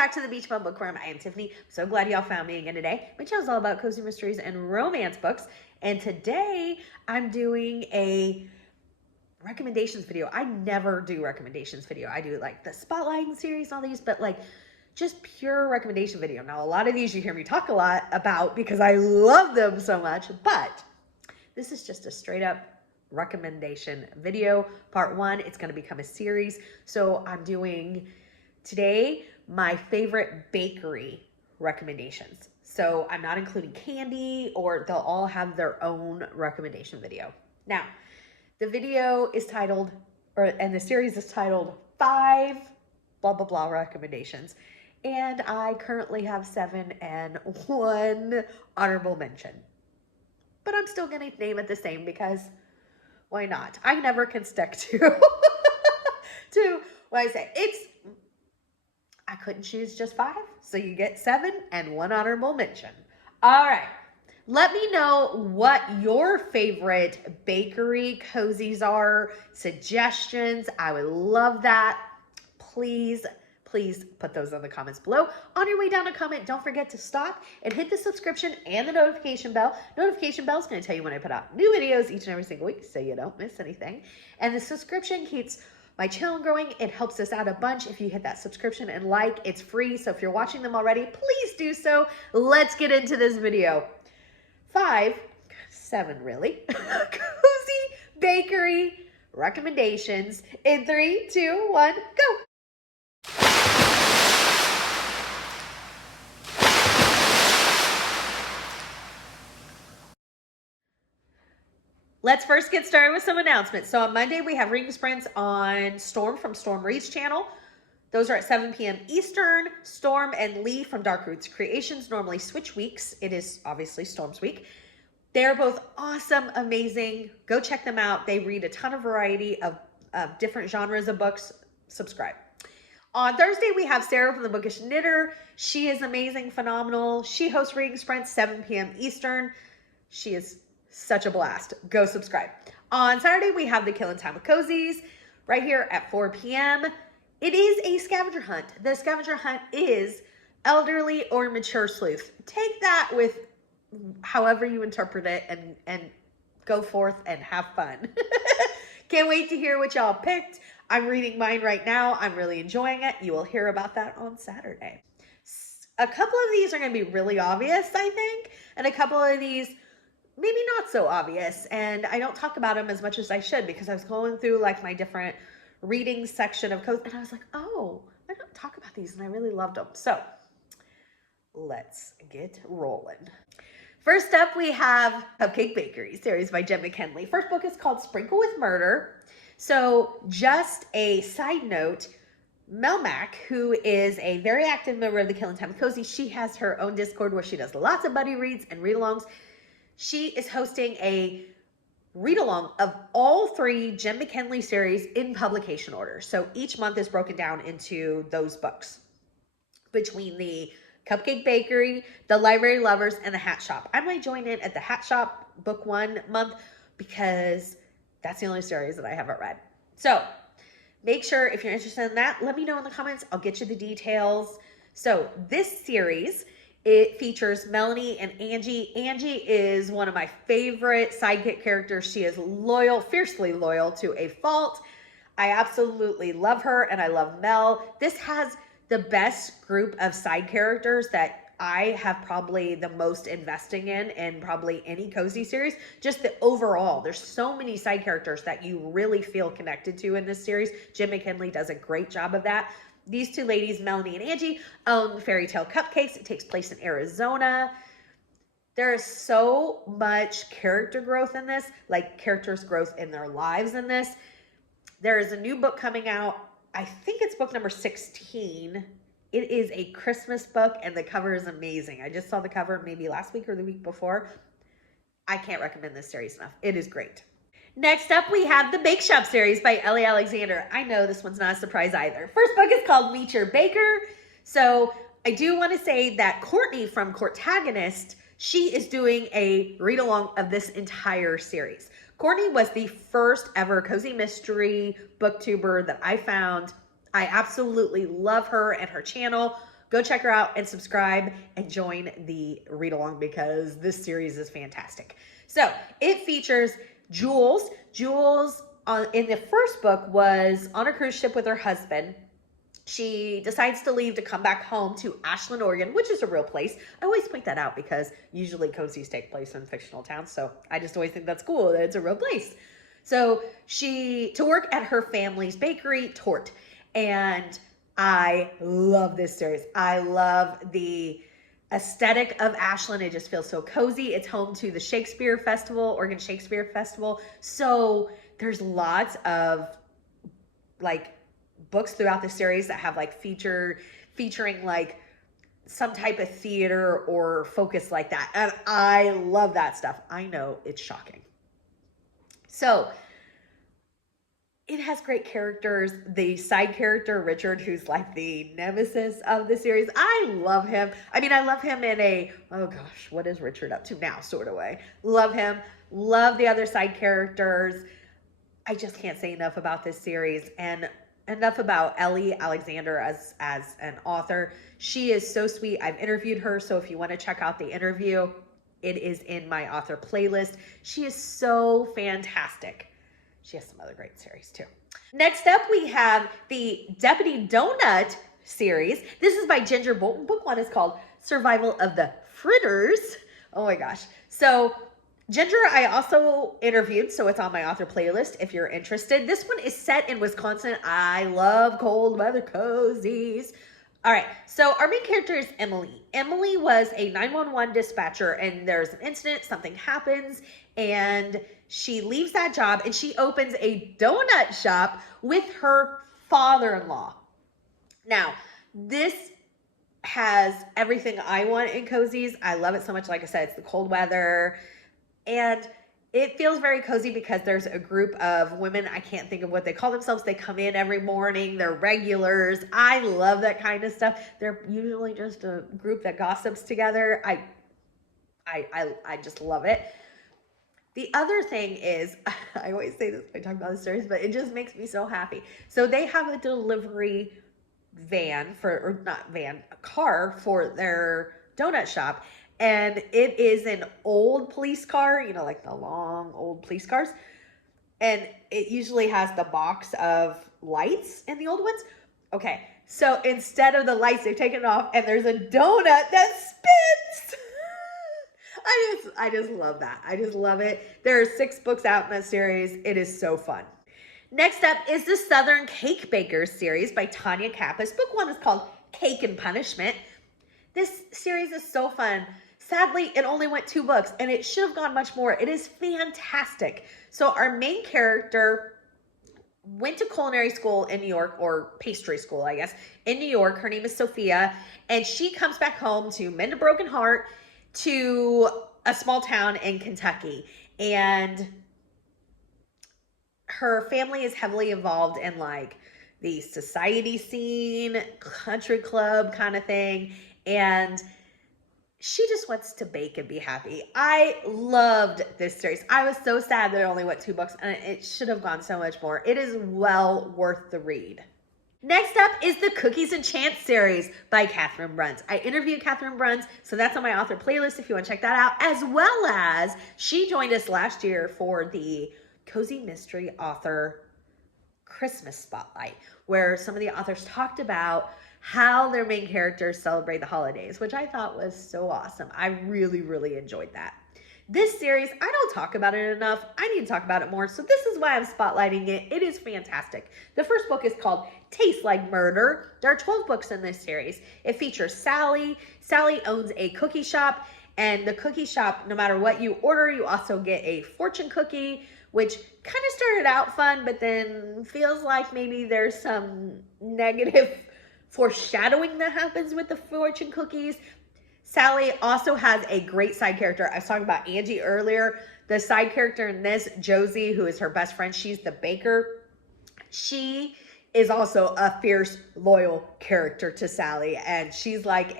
back to the Beach Bum Bookworm. I am Tiffany. I'm so glad y'all found me again today. My channel is all about cozy mysteries and romance books. And today I'm doing a recommendations video. I never do recommendations video. I do like the spotlighting series and all these, but like just pure recommendation video. Now, a lot of these you hear me talk a lot about because I love them so much, but this is just a straight up recommendation video. Part one, it's going to become a series. So I'm doing today my favorite bakery recommendations. So I'm not including candy, or they'll all have their own recommendation video. Now, the video is titled, and the series is titled 5 blah blah blah recommendations. And I currently have 7 and 1 honorable mention. But I'm still going to name it the same because why not? I never can stick to to what I say. I couldn't choose just 5, so you get 7 and 1 honorable mention. All right. Let me know what your favorite bakery cozies are, suggestions. I would love that. Please put those in the comments below. On your way down to comment, don't forget to stop and hit the subscription and the notification bell. Notification bell is going to tell you when I put out new videos each and every single week so you don't miss anything. And the subscription keeps my channel growing. It helps us out a bunch if you hit that subscription and like. It's free, so if you're watching them already, please do so. Let's get into this video. 7 really, cozy bakery recommendations in 3, 2, 1, go. Let's first get started with some announcements. So on Monday, we have reading sprints on Storm from Storm Reads channel. Those are at 7 p.m. Eastern. Storm and Lee from Dark Roots Creations normally switch weeks. It is obviously Storm's week. They're both awesome, amazing. Go check them out. They read a ton of variety of different genres of books. Subscribe. On Thursday, we have Sarah from the Bookish Knitter. She is amazing, phenomenal. She hosts reading sprints 7 p.m. Eastern. She is such a blast. Go subscribe. On Saturday, we have the Killing Time with Cozies right here at 4 p.m. It is a scavenger hunt. The scavenger hunt is elderly or mature sleuth. Take that with however you interpret it and go forth and have fun. Can't wait to hear what y'all picked. I'm reading mine right now. I'm really enjoying it. You will hear about that on Saturday. A couple of these are going to be really obvious, I think, and a couple of these maybe not so obvious, and I don't talk about them as much as I should because I was going through like my different reading section of codes, and I was like, oh, I don't talk about these, and I really loved them. So let's get rolling. First up, we have Cupcake Bakery series by Jen McKinley. First book is called Sprinkle with Murder. So just a side note, Mel Mack, who is a very active member of the Killing Time with Cozy, she has her own Discord where she does lots of buddy reads and read-alongs. She is hosting a read-along of all 3 Jen McKinley series in publication order. So each month is broken down into those books between the Cupcake Bakery, the Library Lovers, and the Hat Shop. I might join in at the Hat Shop book 1 month because that's the only series that I haven't read. So make sure if you're interested in that, let me know in the comments. I'll get you the details. So this series, it features Melanie and Angie. Angie is one of my favorite sidekick characters. She is loyal, fiercely loyal to a fault. I absolutely love her, and I love Mel. This has the best group of side characters that I have probably the most investing in probably any cozy series. Just the overall, there's so many side characters that you really feel connected to in this series. Jen McKinley does a great job of that. These 2 ladies, Melanie and Angie, own Fairy Tale Cupcakes. It takes place in Arizona. There is so much character growth in this, like characters' growth in their lives in this. There is a new book coming out. I think it's book number 16. It is a Christmas book, and the cover is amazing. I just saw the cover maybe last week or the week before. I can't recommend this series enough. It is great. Next up, we have the Bake Shop series by Ellie Alexander. I know this one's not a surprise either. First book is called Meet Your Baker. So I do want to say that Courtney from Courtagonist, she is doing a read-along of this entire series. Courtney was the first ever cozy mystery booktuber that I found. I absolutely love her and her channel. go check her out and subscribe and join the read along because this series is fantastic. So it features Jules. Jules in the first book was on a cruise ship with her husband. She decides to leave to come back home to Ashland, Oregon, which is a real place. I always point that out because usually cozies take place in fictional towns. So I just always think that's cool that it's a real place. So to work at her family's bakery, Tort. And I love this series. I love the aesthetic of Ashland. It just feels so cozy. It's home to the Shakespeare Festival, Oregon Shakespeare Festival. So there's lots of like books throughout the series that have like featuring like some type of theater or focus like that. And I love that stuff. I know it's shocking. So it has great characters. The side character, Richard, who's like the nemesis of the series. I love him. I mean, I love him in a, oh gosh, what is Richard up to now sort of way. Love him. Love the other side characters. I just can't say enough about this series and enough about Ellie Alexander as an author. She is so sweet. I've interviewed her. So if you want to check out the interview, it is in my author playlist. She is so fantastic. She has some other great series too. Next up, we have the Deputy Donut series. This is by Ginger Bolton. Book one is called Survival of the Fritters. Oh my gosh. So Ginger, I also interviewed, so it's on my author playlist if you're interested. This one is set in Wisconsin. I love cold weather cozies. All right, so our main character is Emily. Emily was a 911 dispatcher, and there's an incident, something happens, and she leaves that job, and she opens a donut shop with her father-in-law. Now, this has everything I want in cozies. I love it so much. Like I said, it's the cold weather, and it feels very cozy because there's a group of women. I can't think of what they call themselves. They come in every morning. They're regulars. I love that kind of stuff. They're usually just a group that gossips together. I just love it. The other thing is, I always say this when I talk about the stories, but it just makes me so happy. So they have a delivery car for their donut shop. And it is an old police car, you know, like the long old police cars. And it usually has the box of lights in the old ones. Okay, so instead of the lights, they've taken it off and there's a donut that spins. I just love that. I just love it. There are 6 books out in that series. It is so fun. Next up is the Southern Cake Bakers series by Tanya Kappas. Book 1 is called Cake and Punishment. This series is so fun. Sadly, it only went 2 books, and it should have gone much more. It is fantastic. So our main character went to culinary school in New York, or pastry school, I guess, in New York. Her name is Sophia, and she comes back home to mend a broken heart to a small town in Kentucky. And her family is heavily involved in like the society scene, country club kind of thing. And she just wants to bake and be happy. I loved this series. I was so sad that it only went 2 books, and it should have gone so much more. It is well worth the read. Next up is the Cookies and Chance series by Catherine Bruns. I interviewed Catherine Bruns, so that's on my author playlist if you want to check that out, as well as she joined us last year for the Cozy Mystery Author Christmas Spotlight, where some of the authors talked about how their main characters celebrate the holidays, which I thought was so awesome. I really, really enjoyed that. This series, I don't talk about it enough. I need to talk about it more, so this is why I'm spotlighting it. It is fantastic. The first book is called Tastes Like Murder. There are 12 books in this series. It features Sally. Sally owns a cookie shop, and the cookie shop, no matter what you order, you also get a fortune cookie, which kind of started out fun, but then feels like maybe there's some negative foreshadowing that happens with the fortune cookies. Sally also has a great side character. I was talking about Angie earlier. The side character in this, Josie, who is her best friend, she's the baker. She is also a fierce, loyal character to Sally, and she's like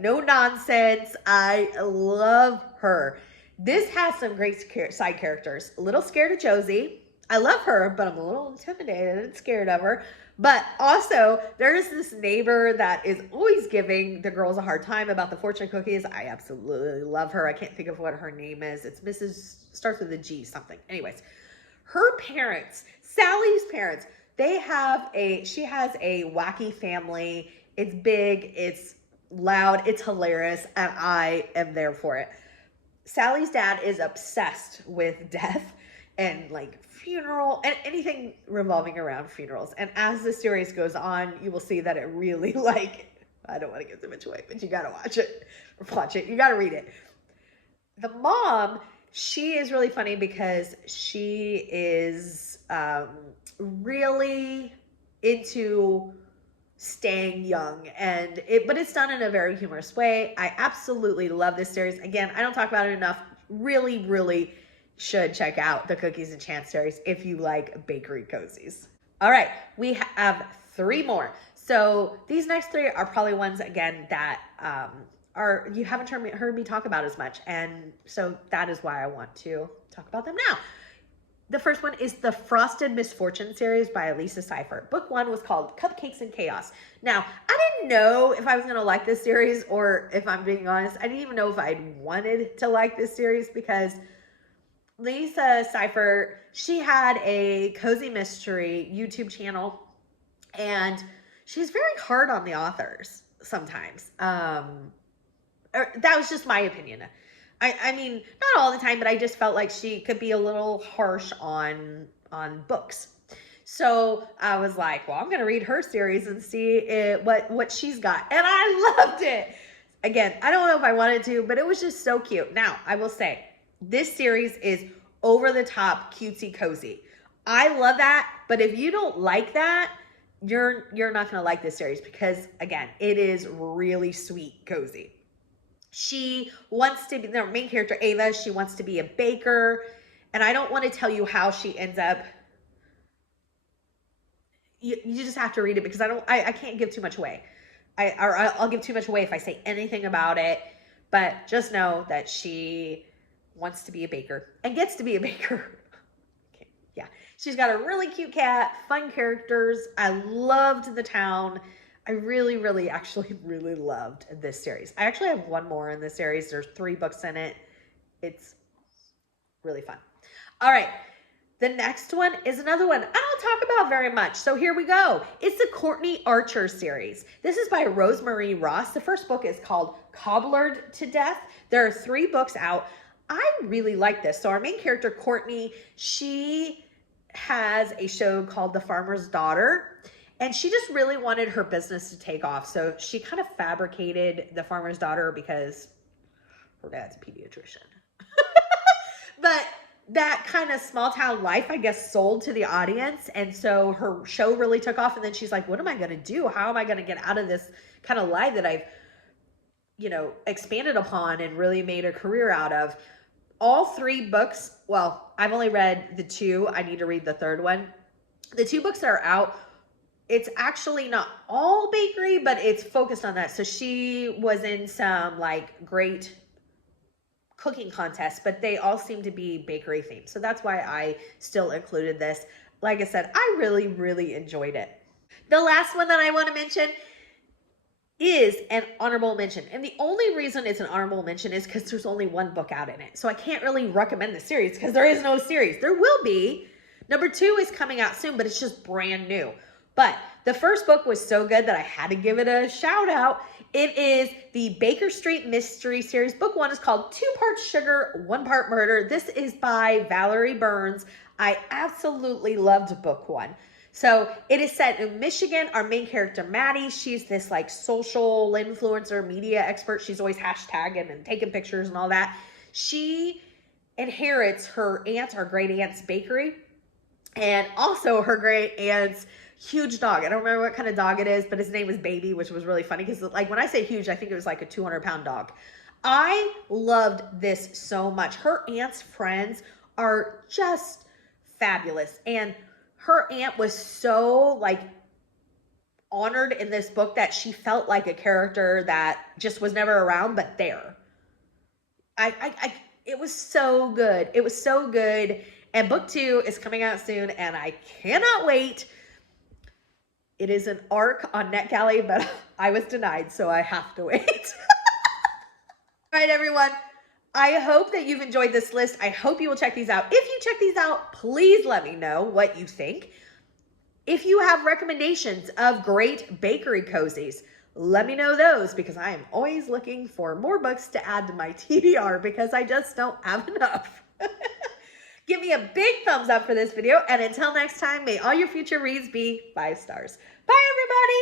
no nonsense. I love her. This has some great side characters. A little scared of Josie. I love her, but I'm a little intimidated and scared of her. But also, there's this neighbor that is always giving the girls a hard time about the fortune cookies. I absolutely love her. I can't think of what her name is. It's Mrs. starts with a G something. Anyways, her parents, Sally's parents, she has a wacky family. It's big, it's loud, it's hilarious, and I am there for it. Sally's dad is obsessed with death and like funeral and anything revolving around funerals. And as the series goes on, you will see that it really I don't want to give too much away, but you got to watch it. You got to read it. The mom, she is really funny because she is really into staying young, but it's done in a very humorous way. I absolutely love this series. Again, I don't talk about it enough. Really, really should check out the Cookies and Chance series if you like bakery cozies. All right, we have 3 more. So these next 3 are probably ones, again, that you haven't heard me talk about as much. And so that is why I want to talk about them now. The first one is the Frosted Misfortune series by Lisa Seifer. Book 1 was called Cupcakes Chaos. Now, I didn't know if I was going to like this series, or if I'm being honest, I didn't even know if I wanted to like this series, because Lisa Seifer, she had a cozy mystery YouTube channel, and she's very hard on the authors sometimes. That was just my opinion. I mean, not all the time, but I just felt like she could be a little harsh on books. So I was like, well, I'm going to read her series and see what she's got. And I loved it. Again, I don't know if I wanted to, but it was just so cute. Now, I will say, this series is over the top, cutesy, cozy. I love that, but if you don't like that, you're not going to like this series, because, again, it is really sweet, cozy. She wants to be, the main character, Ava, she wants to be a baker. And I don't want to tell you how she ends up. You just have to read it, because I can't give too much away. I'll give too much away if I say anything about it. But just know that she wants to be a baker and gets to be a baker. Okay, yeah. She's got a really cute cat, fun characters. I loved the town. I really, really, actually really loved this series. I actually have 1 more in this series. There's 3 books in it. It's really fun. All right. The next one is another one I don't talk about very much. So here we go. It's the Courtney Archer series. This is by Rosemary Ross. The first book is called Cobblered to Death. There are 3 books out. I really like this. So our main character, Courtney, she has a show called The Farmer's Daughter. And she just really wanted her business to take off. So she kind of fabricated The Farmer's Daughter because her dad's a pediatrician. But that kind of small town life, I guess, sold to the audience. And so her show really took off. And then she's like, what am I going to do? How am I going to get out of this kind of life that I've, expanded upon and really made a career out of? All 3 books, well, I've only read the 2. I need to read the 3rd one. The 2 books that are out, it's actually not all bakery, but it's focused on that. So she was in some great cooking contests, but they all seem to be bakery themed. So that's why I still included this. Like I said, I really, really enjoyed it. The last one that I want to mention is an honorable mention. And the only reason it's an honorable mention is because there's only 1 book out in it. So I can't really recommend the series because there is no series. There will be. Number 2 is coming out soon, but it's just brand new. But the first book was so good that I had to give it a shout out. It is the Baker Street Mystery Series. Book 1 is called 2 Parts Sugar, 1 Part Murder. This is by Valerie Burns. I absolutely loved book 1. So it is set in Michigan. Our main character, Maddie, she's this social influencer, media expert. She's always hashtagging and taking pictures and all that. She inherits her great aunt's bakery, and also her great aunt's huge dog. I don't remember what kind of dog it is, but his name was Baby, which was really funny because when I say huge, I think it was a 200-pound dog. I loved this so much. Her aunt's friends are just fabulous. And her aunt was so honored in this book that she felt like a character that just was never around, but there. It was so good. It was so good. And book 2 is coming out soon, and I cannot wait. It is an ARC on NetGalley, but I was denied, so I have to wait. All right, everyone. I hope that you've enjoyed this list. I hope you will check these out. If you check these out, please let me know what you think. If you have recommendations of great bakery cozies, let me know those, because I am always looking for more books to add to my TBR because I just don't have enough. Give me a big thumbs up for this video, and until next time, may all your future reads be 5 stars. Bye, everybody!